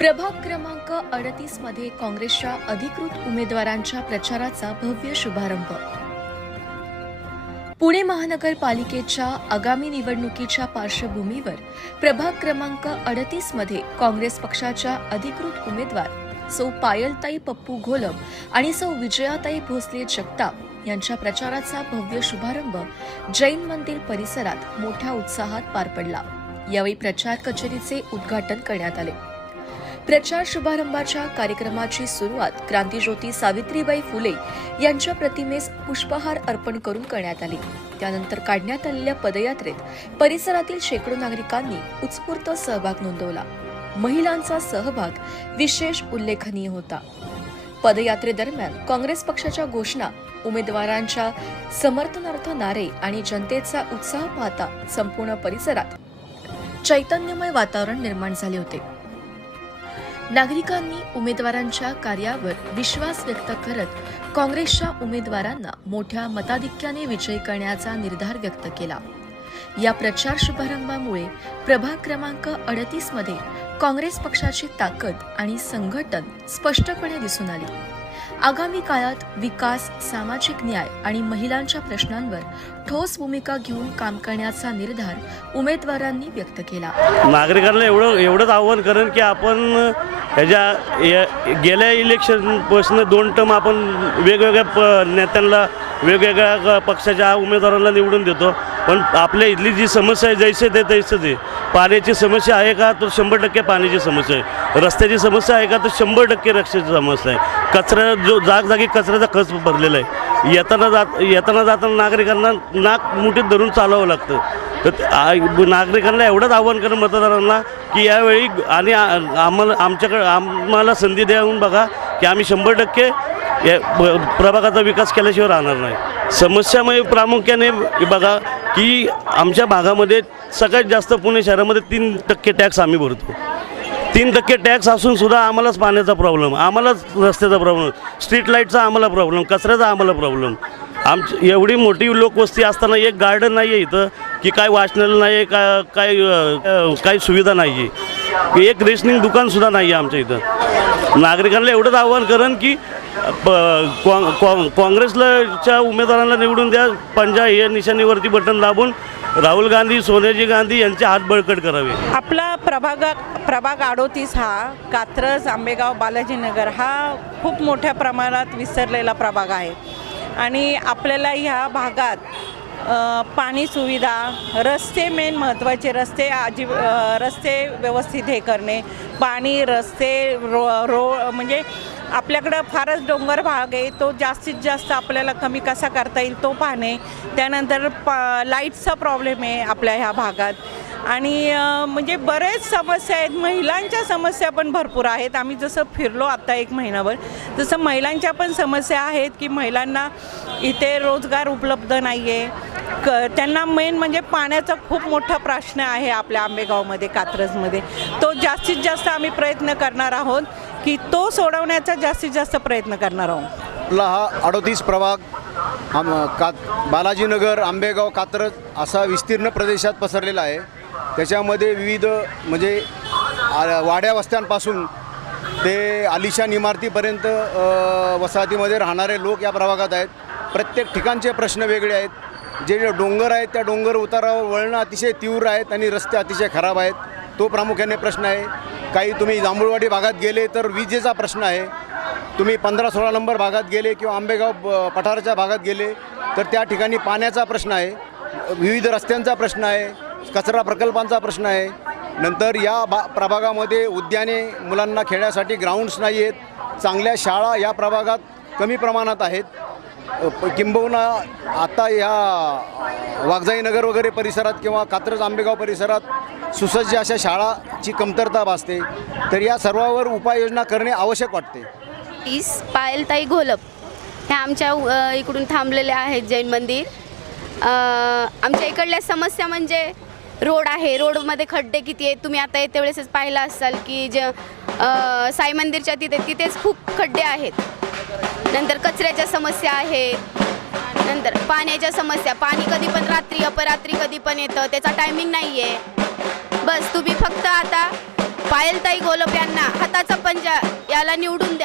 प्रभाग क्रमांक अडतीसमध्ये काँग्रेसच्या अधिकृत उमेदवारांच्या प्रचाराचा भव्य शुभारंभ. पुणे महानगरपालिकेच्या आगामी निवडणुकीच्या पार्श्वभूमीवर प्रभाग क्रमांक अडतीसमध्ये काँग्रेस पक्षाच्या अधिकृत उमेदवार सौ पायलताई पप्पू घोलम आणि सौ विजयाताई भोसले जगताप यांच्या प्रचाराचा भव्य शुभारंभ जैन मंदिर परिसरात मोठ्या उत्साहात पार पडला. यावेळी प्रचार कचेरीचे उद्घाटन करण्यात आले. प्रचार शुभारंभाच्या कार्यक्रमाची सुरुवात क्रांतीज्योती सावित्रीबाई फुले यांच्या प्रतिमेस पुष्पहार अर्पण करून करण्यात आली. त्यानंतर काढण्यात आलेल्या पदयात्रेत परिसरातील शेकडो नागरिकांनी उत्स्फूर्त सहभाग नोंदवला. महिलांचा सहभाग विशेष उल्लेखनीय होता. पदयात्रेदरम्यान काँग्रेस पक्षाच्या घोषणा उमेदवारांच्या समर्थनार्थ नारे आणि जनतेचा उत्साह पाहता संपूर्ण परिसरात चैतन्यमय वातावरण निर्माण झाले होते. नागरिकांनी उमेदवारांच्या कार्यावर विश्वास व्यक्त करत काँग्रेसच्या उमेदवारांना मोठ्या मताधिक्याने विजयी करण्याचा निर्धार व्यक्त केला. या प्रचार शुभारंभामुळे प्रभाग क्रमांक अडतीसमध्ये काँग्रेस पक्षाची ताकद आणि संघटन स्पष्टपणे दिसून आली. आगामी काळात विकास सामाजिक न्याय आणि महिलांच्या प्रश्नांवर ठोस भूमिका घेऊन काम करण्याचा निर्धार उमेदवारांनी व्यक्त केला. नागरिकांना एवढं एवढंच आव्हान करेन की आपण ह्याच्या गेल्या इलेक्शनपासून दोन टर्म आपण वेगवेगळ्या प नेत्यांना वेगवेगळ्या पक्षाच्या उमेदवारांना निवडून देतो. पण आपल्या इथली जी समस्या आहे जैसे ते तैसंच आहे पाण्याची समस्या आहे का तर शंभर टक्के पाण्याची समस्या आहे. रस्त्याची समस्या आहे का तर शंभर टक्के रस्त्याची समस्या आहे. कचरा जो जागजागी कचऱ्याचा खच भरलेला आहे. येताना जात येताना जाताना नागरिकांना नाक मुठीत धरून चालवावं लागतं. तर नागरिकांना एवढंच आव्हान करेन मतदारांना की यावेळी आणि आम्हाला आमच्याकडे आम्हाला संधी देऊन बघा की आम्ही शंभर टक्के या प्रभागाचा विकास केल्याशिवाय राहणार नाही. समस्यामध्ये प्रामुख्याने बघा की आमच्या भागामध्ये सगळ्यात जास्त पुणे शहरामध्ये तीन टक्के टॅक्स आम्ही भरतो. तीन टक्के टॅक्स असून सुद्धा आम्हालाच पाण्याचा प्रॉब्लेम आम्हालाच रस्त्याचा प्रॉब्लेम स्ट्रीट लाईटचा आम्हाला प्रॉब्लेम कचऱ्याचा आम्हाला प्रॉब्लेम. आमची एवढी मोठी लोकवस्ती असताना एक गार्डन नाही आहे इथं की काय वाचनालय नाही आहे का काय काय काही सुविधा नाही आहे एक रेशनिंग दुकानसुद्धा नाही आहे आमच्या इथं. नागरिकांना एवढंच आव्हान करण की काँग्रेसलाच्या उमेदवारांना निवडून द्या. पंजा हे निशाणीवरती बटन दाबून राहुल गांधी सोनियाजी गांधी यांचे हात बळकट करावे. आपला प्रभाग प्रभाग अडोतीस हा कात्रज आंबेगाव बालाजीनगर हा खूप मोठ्या प्रमाणात विसरलेला प्रभाग आहे. आणि आपल्याला ह्या भागात पाणी सुविधा रस्ते मेन महत्त्वाचे रस्ते आजी रस्ते व्यवस्थित हे करणे पाणी रस्ते रो रो म्हणजे आपल्याकडं फारच डोंगर भाग आहे. तो जास्तीत जास्त आपल्याला कमी कसा करता येईल तो पाहणे. त्यानंतर पा लाईटचा प्रॉब्लेम आहे आपल्या ह्या भागात. आणि म्हणजे बरेच समस्या आहेत. महिलांच्या समस्या पण भरपूर आहेत. आम्ही जसं फिरलो आत्ता एक महिनाभर तसं महिलांच्या पण समस्या आहेत की महिलांना इथे रोजगार उपलब्ध नाही आहे क त्यांना मेन म्हणजे पाण्याचा खूप मोठा प्रश्न आहे आपल्या आंबेगावमध्ये कात्रजमध्ये. तो जास्तीत जास्त आम्ही प्रयत्न करणार आहोत की तो सोडवण्याचा जास्तीत जास्त प्रयत्न करणार आहोत. आपला हा अडोतीस प्रभाग आम का बालाजीनगर आंबेगाव कात्रज असा विस्तीर्ण प्रदेशात पसरलेला आहे. त्याच्यामध्ये विविध म्हणजे आ- वाड्या वस्त्यांपासून ते आलिशान इमारतीपर्यंत अ, वसाहतीमध्ये राहणारे लोक या प्रभागात आहेत. प्रत्येक ठिकाणचे प्रश्न वेगळे आहेत. जे जे डोंगर आहेत त्या डोंगर उतारावर वळणं अतिशय तीव्र आहेत आणि रस्ते अतिशय खराब आहेत. तो प्रामुख्याने प्रश्न आहे. काही तुम्ही जांभूळवाडी भागात गेले तर विजेचा प्रश्न आहे. तुम्ही पंधरा सोळा नंबर भागात गेले किंवा आंबेगाव पठाराच्या भागात गेले तर त्या ठिकाणी पाण्याचा प्रश्न आहे. विविध रस्त्यांचा प्रश्न आहे. कचरा प्रकल्पांचा प्रश्न आहे. नंतर या बा प्रभागामध्ये उद्याने मुलांना खेळण्यासाठी ग्राउंड्स नाही आहेत चांगल्या शाळा या प्रभागात कमी प्रमाणात आहेत. किंबहुना आता ह्या वाघजाई नगर वगैरे परिसरात किंवा कात्रज आंबेगाव परिसरात सुसज्ज अशा शाळाची कमतरता भासते. तर या सर्वावर उपाययोजना करणे आवश्यक वाटते. तीस पायलताई घोलप ह्या आमच्या इकडून थांबलेल्या आहेत जैन मंदिर. आमच्या इकडल्या समस्या म्हणजे रोड आहे. रोडमध्ये खड्डे किती आहेत? तुम्ही आता येते वेळेसच पाहिलं असाल की जे साई मंदिरच्या तिथे तिथेच खूप खड्डे आहेत. नंतर कचऱ्याच्या समस्या आहेत. नंतर पाण्याच्या समस्या पाणी कधी पण रात्री अपरात्री कधी पण येतं त्याचा टायमिंग नाही आहे बस तुम्ही फक्त आता पायलताई गोलप यांना हाताचा पंजा याला निवडून द्या.